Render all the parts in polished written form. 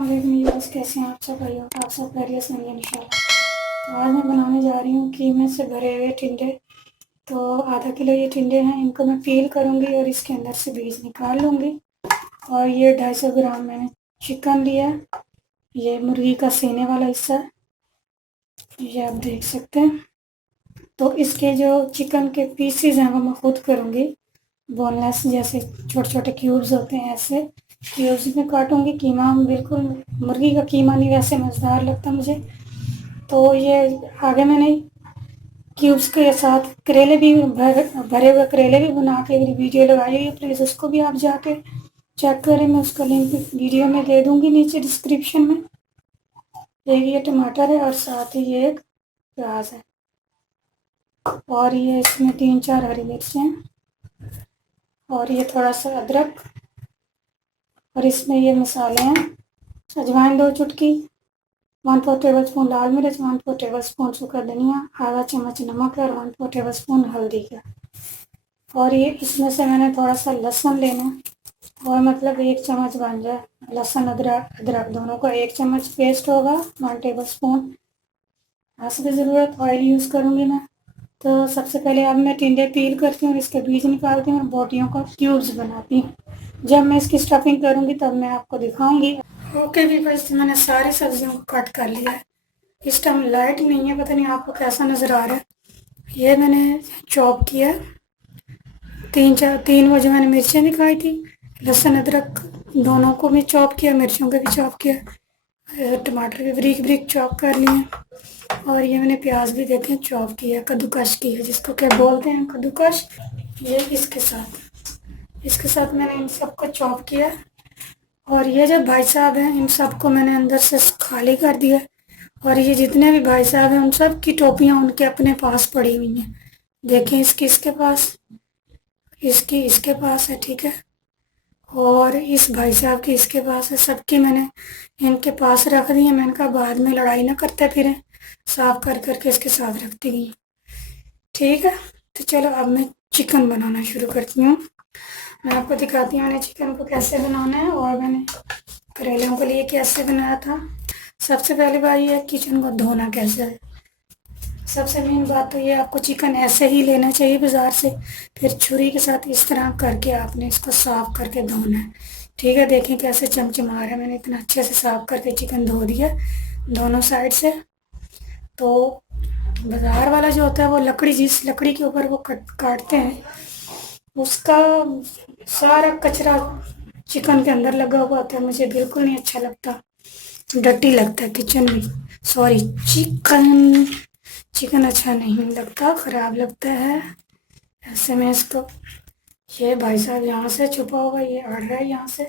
वालेकुम व्यूअर्स, कैसे हैं आप सब भाइयों? आप सब खैरियत से होंगे इंशाल्लाह। तो आज मैं बनाने जा रही हूँ कीमे से भरे हुए टिंडे। तो आधा किलो ये टिंडे हैं, इनको मैं पील करूँगी और इसके अंदर से बीज निकाल लूँगी। और ये 250 ग्राम मैंने चिकन लिया है, ये मुर्गी का सीने वाला हिस्सा है, ये आप देख सकते हैं। तो इसके जो चिकन के पीसीज हैं वो मैं खुद करूँगी, बोनलेस जैसे छोटे छोटे क्यूब्स होते हैं, ऐसे क्यूब्स में काटूंगी। कीमा बिल्कुल मुर्गी का कीमा नहीं, वैसे मज़ेदार लगता मुझे। तो ये आगे मैंने क्यूब्स के साथ करेले भी भरे हुए करेले भी बना के मेरी वीडियो लगाई हुई है, प्लीज़ उसको भी आप जाके चेक करें। मैं उसका लिंक वीडियो में दे दूँगी नीचे डिस्क्रिप्शन में। एक ये टमाटर है और साथ ही ये एक प्याज है, और ये इसमें 3-4 हरी मिर्चें हैं, और ये थोड़ा सा अदरक, और इसमें ये मसाले हैं। अजवाइन 2 चुटकी, 1/4 टेबल स्पून लाल मिर्च, 1/4 टेबल स्पून सूखा धनिया, आधा चम्मच नमक है और 1/4 टेबल स्पून हल्दी का। और ये इसमें से मैंने थोड़ा सा लहसुन लेना है, और मतलब 1 चम्मच बन जाए। लहसुन अदरक अदरक दोनों का 1 चम्मच पेस्ट होगा, 1 टेबल स्पून। हंसब ज़रूरत ऑयल यूज़ करूँगी मैं। तो सबसे पहले अब मैं टिंडे पील करती हूँ और इसके बीज निकालती हूँ और बोटियों का क्यूब्स बनाती हूँ। जब मैं इसकी स्टफिंग करूँगी तब मैं आपको दिखाऊँगी। ओके भी बस मैंने सारी सब्जियों को कट कर लिया है। इस टाइम लाइट नहीं है, पता नहीं आपको कैसा नज़र आ रहा है। ये मैंने चॉप किया, 3 वो जो मैंने मिर्चें दिखाई थी, लहसुन अदरक दोनों को भी चॉप किया, मिर्चों को भी चॉप किया, टमाटर भी ब्रीक ब्रीक चॉप कर लिए, और ये मैंने प्याज भी देखे चॉप किया, कद्दूकश किया जिसको क्या बोलते हैं, कद्दूकश। ये इसके साथ मैंने इन सबको चॉप किया। और ये जो भाई साहब हैं इन सबको मैंने अंदर से खाली कर दिया, और ये जितने भी भाई साहब हैं उन सब की टोपियाँ उनके अपने पास पड़ी हुई हैं। देखें, इसकी इसके पास, इसकी इसके पास है, ठीक है, और इस भाई साहब की इसके पास है। सबकी मैंने इनके पास रख दी है। मैंने कहा बाद में लड़ाई ना करते फिरें, साफ कर करके इसके साथ रखती गई, ठीक है। तो चलो अब मैं चिकन बनाना शुरू करती हूँ। मैं आपको दिखाती हूँ मैंने चिकन को कैसे बनाना है, और मैंने करेलों के लिए कैसे बनाया था। सबसे पहली बात यह है किचन को धोना कैसे है। सबसे मेन बात तो ये, आपको चिकन ऐसे ही लेना चाहिए बाज़ार से, फिर छुरी के साथ इस तरह करके आपने इसको साफ़ करके धोना है, ठीक है। देखें कैसे चमचमा रहा है, मैंने इतना अच्छे से साफ़ करके चिकन धो दिया दोनों साइड से। तो बाज़ार वाला जो होता है वो लकड़ी, जिस लकड़ी के ऊपर वो काटते हैं, उसका सारा कचरा चिकन के अंदर लगा हुआ होता है। मुझे बिल्कुल नहीं अच्छा लगता, डर्टी लगता है किचन में, सॉरी चिकन अच्छा नहीं लगता, ख़राब लगता है। ऐसे में इसको, ये भाई साहब यहाँ से छुपा होगा, ये अड़ रहा है यहाँ से,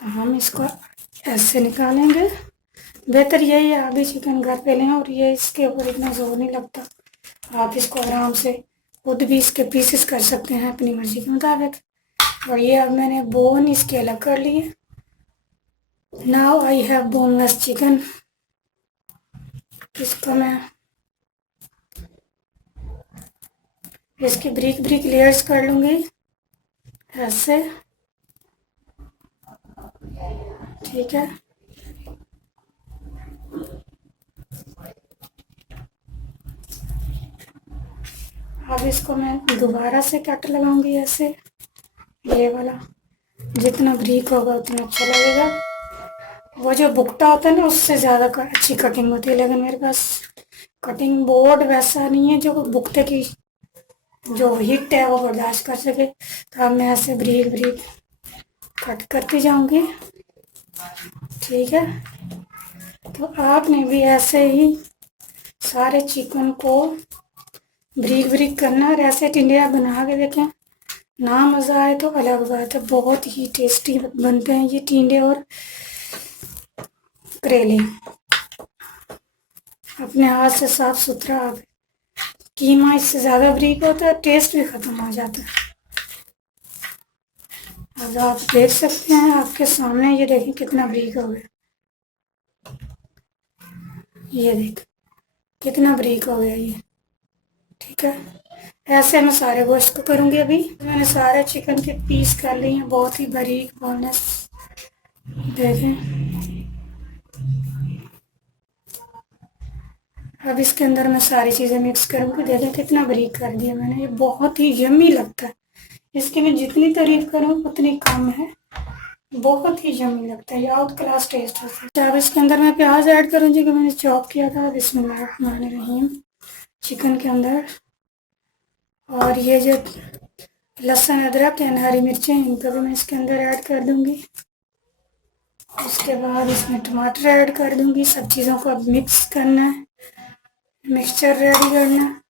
तो हम इसको ऐसे निकालेंगे। बेहतर यही है अभी चिकन घर पे लें, और ये इसके ऊपर इतना जोर नहीं लगता। आप इसको आराम से खुद भी इसके पीसेस कर सकते हैं अपनी मर्ज़ी के मुताबिक। और ये अब मैंने बोन इसके अलग कर लिए। Now I have boneless chicken. इसको मैं इसकी ब्रीक ब्रीक लेयर्स कर लूँगी ऐसे, ठीक है। अब इसको मैं दोबारा से कट लगाऊंगी ऐसे, ये वाला जितना ब्रीक होगा उतना अच्छा लगेगा। वो जो बुकटा होता है ना उससे ज़्यादा अच्छी कटिंग होती है, लेकिन मेरे पास कटिंग बोर्ड वैसा नहीं है जो बुकटे की जो हिट है वो बर्दाश्त कर सके। तो अब मैं ऐसे ब्रीक ब्रीक कट करती जाऊंगी, ठीक है। तो आपने भी ऐसे ही सारे चिकन को ब्रीक ब्रीक करना, और ऐसे टिंडिया बना के देखें ना, मज़ा आए तो अलग बात है। बहुत ही टेस्टी बनते हैं ये टिंडे और करेले, अपने हाथ से साफ सुथरा। कीमा इससे ज़्यादा ब्रीक होता है, टेस्ट भी ख़त्म हो जाता है। अब आप देख सकते हैं आपके सामने, ये देखें कितना ब्रीक हो गया, ये देख कितना ब्रीक हो गया ये, ठीक है। ऐसे मैं सारे गोश्त को करूँगी। अभी मैंने सारे चिकन के पीस कर लिए हैं, बहुत ही बारीक बोनलेस। देखें, अब इसके अंदर मैं सारी चीज़ें मिक्स करूँगी। देखें कितना बारीक कर दिया मैंने, ये बहुत ही यम्मी लगता है। इसकी मैं जितनी तारीफ करूँ उतनी कम है, बहुत ही यम्मी लगता है, ये आउट क्लास टेस्ट होता है। अब इसके अंदर मैं प्याज ऐड करूँ जी, कि मैंने चॉप किया था। बिस्मिल्लाहिर्रहमानिर्रहीम। चिकन के अंदर, और ये जो लहसुन अदरक एंड हरी मिर्चें, इनको भी मैं इसके अंदर ऐड कर दूँगी। उसके बाद इसमें टमाटर ऐड कर दूँगी। सब चीज़ों को अब मिक्स करना है, मिक्सचर रेडी करना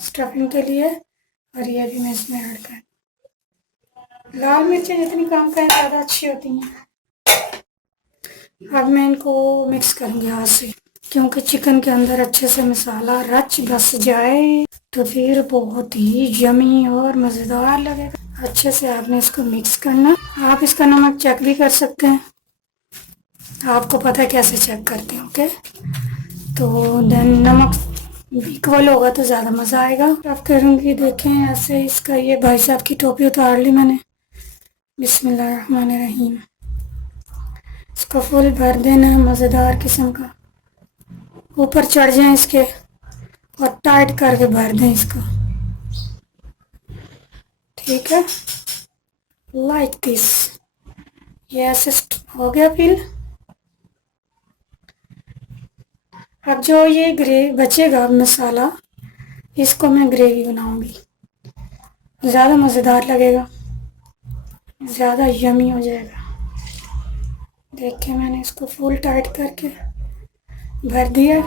स्टफिंग के लिए। और ये भी मैं इसमें ऐड कर, लाल मिर्चें जितनी कम खाएं ज़्यादा अच्छी होती हैं। अब मैं इनको मिक्स करूँगी हाथ से, क्योंकि चिकन के अंदर अच्छे से मसाला रच बस जाए तो फिर बहुत ही यमी और मज़ेदार लगेगा। अच्छे से आपने इसको मिक्स करना। आप इसका नमक चेक भी कर सकते हैं, आपको पता है कैसे चेक करते हैं। ओके, तो देन नमक इक्वल होगा तो ज़्यादा मज़ा आएगा। अब करूँगी, देखें ऐसे इसका, ये भाई साहब की टोपी उतार ली मैंने। बिस्मिल्लाहिर्रहमानिर्रहीम। इसको फुल भर देना है, मज़ेदार किस्म का, ऊपर चढ़ जाए इसके, और टाइट करके भर दें इसको। ठीक है, लाइक दिस। ये ऐसे हो गया फिल। अब जो ये बचेगा मसाला, इसको मैं ग्रेवी बनाऊंगी, ज़्यादा मज़ेदार लगेगा, ज़्यादा यमी हो जाएगा। देखिए मैंने इसको फुल टाइट करके भर दिया।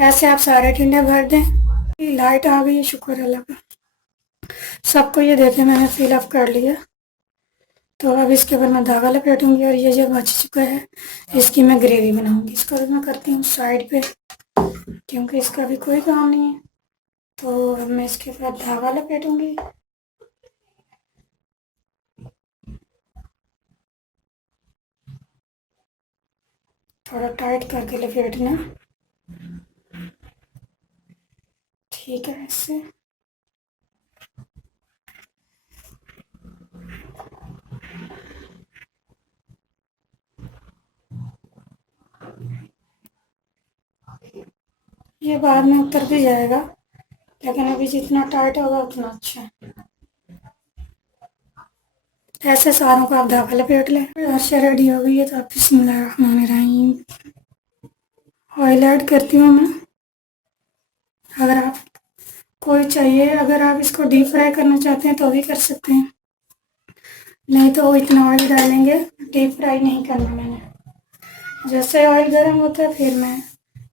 ऐसे आप सारे टिंडे भर दें। लाइट आ गई है, शुक्र अल्लाह का। सबको ये देखें मैंने फिल अप कर लिया। तो अब इसके ऊपर मैं धागा लपेटूंगी, और ये जो बच चुका है इसकी मैं ग्रेवी बनाऊंगी। इसको भी मैं करती हूँ साइड पे, क्योंकि इसका भी कोई काम नहीं है। तो अब मैं इसके ऊपर धागा लपेटूंगी। थोड़ा टाइट करके लपेटना, ठीक है। ऐसे ये बाद में उतर भी जाएगा, लेकिन अभी जितना टाइट होगा उतना अच्छा है। ऐसे सारों को आप धागा लपेट लें। अर्शा रेडी हो गई है, तो आप बिस्मिल्लाहिर्रहमानिर्रहीम। ऑयल ऐड करती हूँ मैं। अगर आप कोई चाहिए, अगर आप इसको डीप फ्राई करना चाहते हैं तो भी कर सकते हैं, नहीं तो इतना ऑयल डालेंगे, डीप फ्राई नहीं करना मैंने। जैसे ऑयल गर्म होता है फिर मैं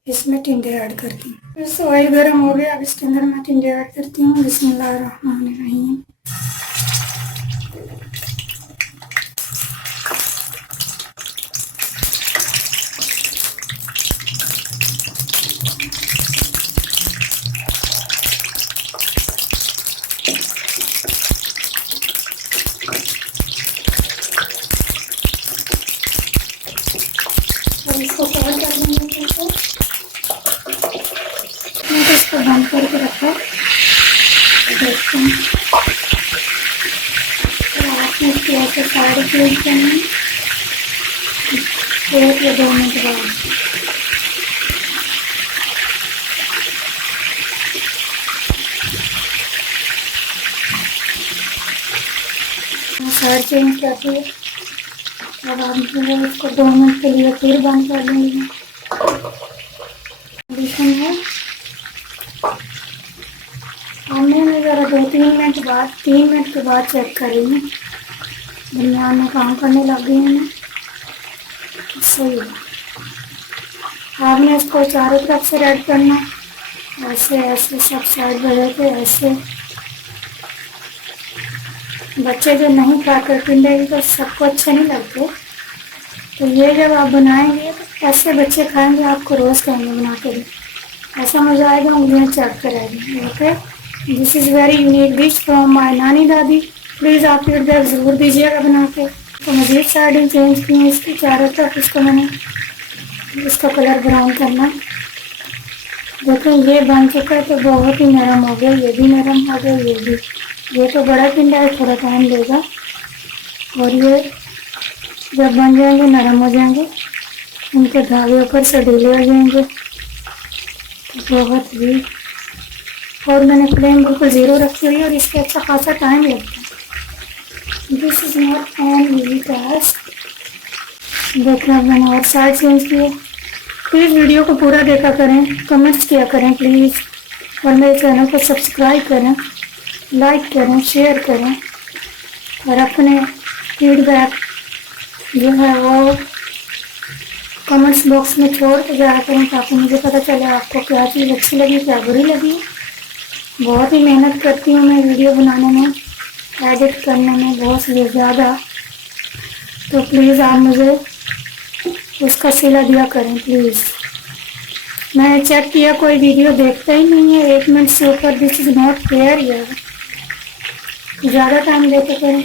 इसमें टिंडे ऐड करती हूँ। बस ऑयल गर्म हो गया, अब इसके अंदर मैं टिंडे ऐड करती हूँ। बिस्मिल्लाहिर्रहमानिर्रहीम। अब इसको कवर कर देंगे। मैंने इसको बंद करके रखा, देखते हैं। आपने इसकी ऐसे साइड प्लेट करनी है 1 या 2 मिनट बाद। साइड चेंज करती है। अब आप जो है इसको 2 मिनट के लिए फिर बंद कर देंगे। कंडीशन है, हमने मैं ज़रा 2-3 मिनट बाद, 3 मिनट के बाद चेक करेंगे। दरमियान में काम करने लग गई हैं, सही है। आपने इसको चारों तरफ से रेड करना, ऐसे ऐसे सब साइड बदल के। ऐसे बच्चे जो नहीं खा कर पिंडे तो सबको अच्छे नहीं लगते, तो ये जब आप बनाएंगे तो ऐसे बच्चे खाएंगे, आपको रोज़ खाएंगे बना के भी, ऐसा मज़ा आएगा, उंगलियाँ चाट कर आएगी। Okay, this is very unique dish from my नानी दादी। प्लीज़ आप फीडबैक ज़रूर दीजिएगा बना के। तो मज़ीद साइडें चेंज की हैं इसकी चारों तरफ। इसको मैंने, इसका कलर ब्राउन करना। देखो ये बन चुका है तो बहुत ही नरम हो गया, ये भी नरम हो गया, ये भी। ये तो बड़ा टिंडा है, थोड़ा टाइम लेगा और ये जब बन जाएंगे नरम हो जाएंगे, इनके धागे ऊपर से ढीले हो जाएंगे। तो बहुत ही, और मैंने फ्लेम बिल्कुल ज़ीरो रखी हुई है और इसके अच्छा खासा टाइम लगता है। This is not an easy task. देखिए अब मैंने और साइड चेंज किए। प्लीज़ वीडियो को पूरा देखा करें, कमेंट्स किया करें प्लीज़, और मेरे चैनल को सब्सक्राइब करें, लाइक करें, शेयर करें, और अपने फीडबैक जो है वो कमेंट्स बॉक्स में छोड़ के जाया करें, ताकि मुझे पता चले आपको क्या चीज़ अच्छी लगी, क्या बुरी लगी। बहुत ही मेहनत करती हूँ मैं वीडियो बनाने में, एडिट करने में बहुत ज़्यादा, तो प्लीज़ आप मुझे उसका सिला दिया करें प्लीज़। मैंने चेक किया कोई वीडियो देखता ही नहीं है 1 मिनट से ऊपर। दिस इज़ नॉट फेयर यार, ज़्यादा टाइम देते करें।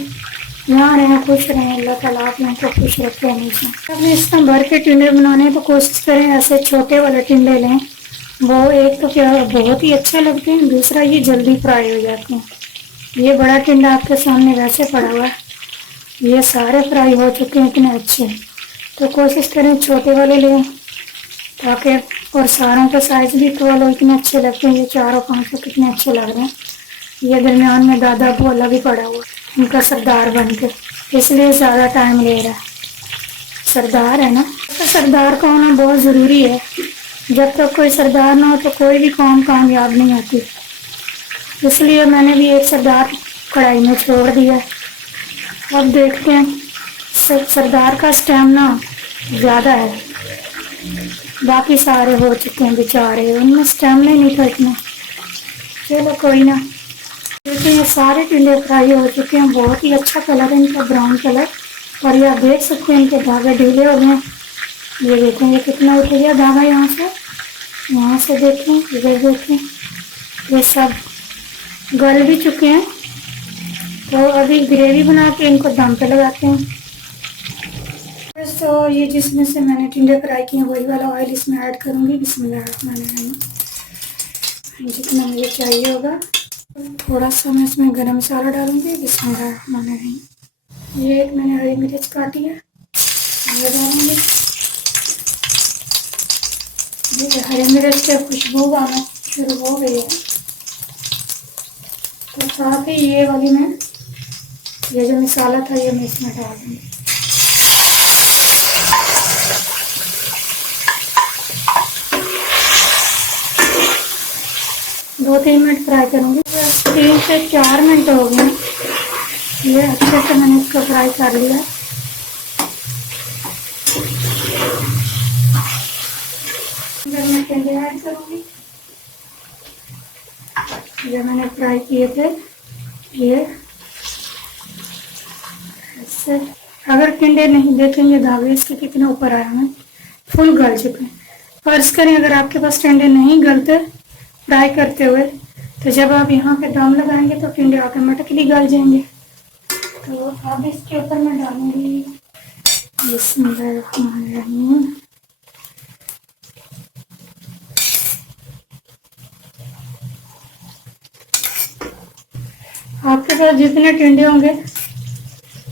यहाँ रहें, खुश रहें, अल्लाह ताला आप लोगों को खुश रखे हमेशा। अपने इस तरह भर के टिंडे बनाने तो कोशिश करें ऐसे छोटे वाले टिंडे लें, वो एक तो क्या बहुत ही अच्छे लगते हैं, दूसरा ये जल्दी फ्राई हो जाते हैं। ये बड़ा टिंडा आपके सामने वैसे पड़ा हुआ है, ये सारे फ्राई हो चुके हैं इतने अच्छे। तो कोशिश करें छोटे वाले लें, ताकि, और सारों का साइज़ भी तो वालों इतने अच्छे लगते हैं। ये चारों पांचों कितने अच्छे लग रहे हैं। ये दरमियान में दादा अबू अलग ही पड़ा हुआ, उनका सरदार बन के, इसलिए ज़्यादा टाइम ले रहा है। सरदार है ना, तो सरदार का होना बहुत ज़रूरी है। जब तक कोई सरदार ना हो तो कोई भी काम कामयाब नहीं होती। इसलिए मैंने भी एक सरदार कढ़ाई में छोड़ दिया। अब देखते हैं, सरदार का स्टेमिना ज़्यादा है, बाकी सारे हो चुके हैं बेचारे, उनमें स्टेमिना ही नहीं था इतना। चलो कोई ना। देखिए ये सारे टिंडे फ्राई हो चुके हैं, बहुत ही अच्छा कलर है इनका, ब्राउन कलर। और ये आप देख सकते हैं इनके धागे ढीले हो गए। ये देखें ये कितना उठ गया धागा, यहाँ से देखें, इधर देखें, ये सब गल भी चुके हैं। तो अभी ग्रेवी बना के इनको दम पे लगाते हैं। तो ये जिसमें से मैंने टिंडे फ्राई किए वही वाला ऑयल इसमें ऐड करूँगी। बिस्मिल्लाहिर्रहमानिर्रहीम, जितना मुझे चाहिए होगा। थोड़ा सा मैं इसमें गरम मसाला डालूंगी। बिस्मिल्लाहिर्रहमानिर्रहीम। ये एक मैंने हरी मिर्च काटी है, ये डालूंगी। ये हरी मिर्च से खुशबू आना शुरू हो गई है, तो साथ ही ये वाली मैं, ये जो मसाला था ये मैं इसमें डाल दूँगी। दो 3 मिनट फ्राई करूँगी। 3 से 4 मिनट हो गए, ये अच्छे से मैंने इसको फ्राई कर लिया। मैं टिंडे ऐड करूँगी जो मैंने फ्राई किए थे। ये ऐसे, अगर टिंडे नहीं देखेंगे धागे इसके कितने ऊपर आए हैं, फुल गल चुके हैं। फर्ज करें अगर आपके पास टिंडे नहीं गलते फ्राई करते हुए, तो जब आप यहाँ पे दम लगाएंगे तो टिंडे ऑटोमेटिकली गल जाएंगे। तो अब इसके ऊपर मैं डालूंगी बिस्मिल्लाहिर्रहमानिर्रहीम। आपके पास जितने टिंडे होंगे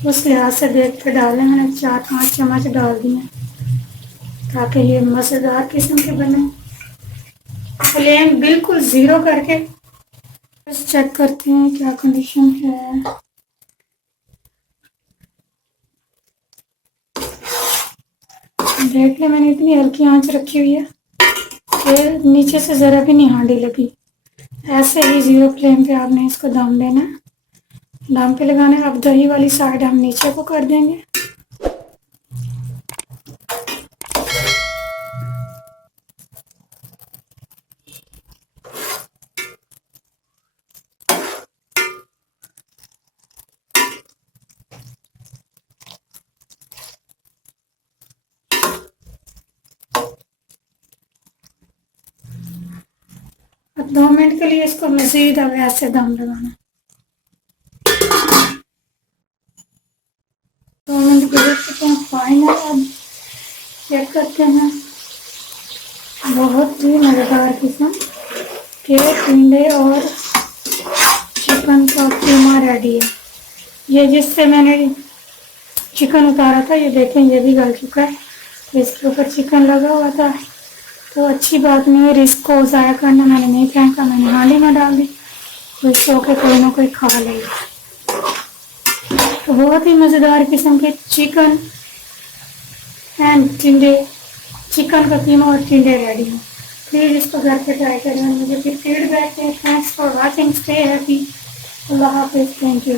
उस लिहाज से देख के डालें। मैंने 4-5 चम्मच डाल दिए ताकि ये मज़ेदार किस्म के बने। फ्लेम बिल्कुल ज़ीरो करके बस चेक करते हैं क्या कंडीशन है। देख ले, मैंने इतनी हल्की आंच रखी हुई है कि नीचे से ज़रा भी नहीं हांडी लगी। ऐसे ही ज़ीरो फ्लेम पे आपने इसको दम देना, दम पे लगाना। अब दही वाली साइड हम नीचे को कर देंगे। अब 2 मिनट के लिए इसको मज़ीद अब ऐसे दम लगाना। 2 मिनट गुजर चुके हैं, फाइनल अब चेक करते हैं। बहुत ही मज़ेदार मज़ेदार किस्म के टिंडे और चिकन का कीमा रेडी है। ये जिससे मैंने चिकन उतारा था, ये देखें ये भी गल चुका है। तो इसके ऊपर चिकन लगा हुआ था, तो अच्छी बात नहीं है रिस्क को ज़ाया करना। मैंने नहीं फेंका, मैंने हाल ही में डाल दी, कोई सो के कोई ना कोई खा लेगा। तो बहुत ही मज़ेदार किस्म के चिकन एंड टिंडे, चिकन का कीमा और टिंडे रेडी हैं। प्लीज़ इसको घर पे ट्राई करें, मुझे फिर फीडबैक दें। Thanks for watching, stay happy, अल्लाह हाफिज़, थैंक यू।